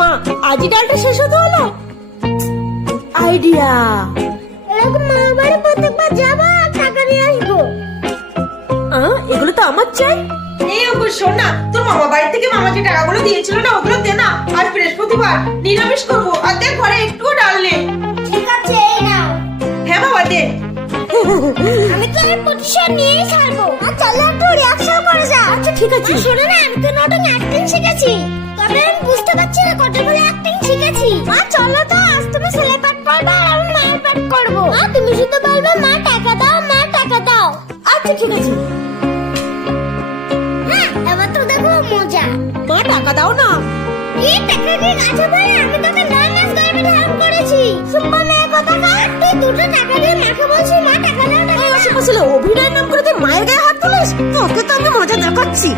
মা আজই ডালটা শেষ হতে হলো। আইডিয়া, এরকম মামার বাড়ি প্রত্যেকবার যাবো আর টাকা নিয়ে আসবো। এগুলো তো আমার চাই। এই ওগো শোন না, তোর মামা বাড়ি থেকে মামা যে টাকাগুলো দিয়েছিল না ওগুলো দে না, আজ বৃহস্পতিবার নিরামিষ করবো, আর দেখ ঘরে একটুও ডাল নেই। ঠিক আছে এই নাও। হ্যাঁ বাবা দে। আমি তো এর প্রতিশোধ নিয়েই ছাড়বো। আর চলো একটু রিয়াকশন করে যা। আচ্ছা ঠিক আছে। শোনো না, আমি তো নতুন অ্যাক্টিং শিখেছি, তবে আমি বুঝতে পারছি না কত বলে অ্যাক্টিং শিখেছি। মা চলো তো, আজ তুমি ছেলে পাঠ করবে আর আমি মায়ের পাঠ করবো। মা তুমি শুধু বলবে মা টাকা দাও, মা টাকা দাও। আচ্ছা ঠিক আছে। হ্যাঁ এবার তো দেখো মজা। মা টাকা দাও না। এই টাকা দিয়ে গাছে ভরে আমি তোকে 9 মাস গর্ভে ধারণ করেছি। সুপ্পা মেয়ে কথা কার, তুই দুটো টাকা দিয়ে মাকে বলছিস মা টাকা দাও, টাকা দাও। আশেপাশে অভিনয়ের নাম করে তুই মায়ের গায়ে হাত তুলিস, তোকে তো আমি মজা দেখাচ্ছি।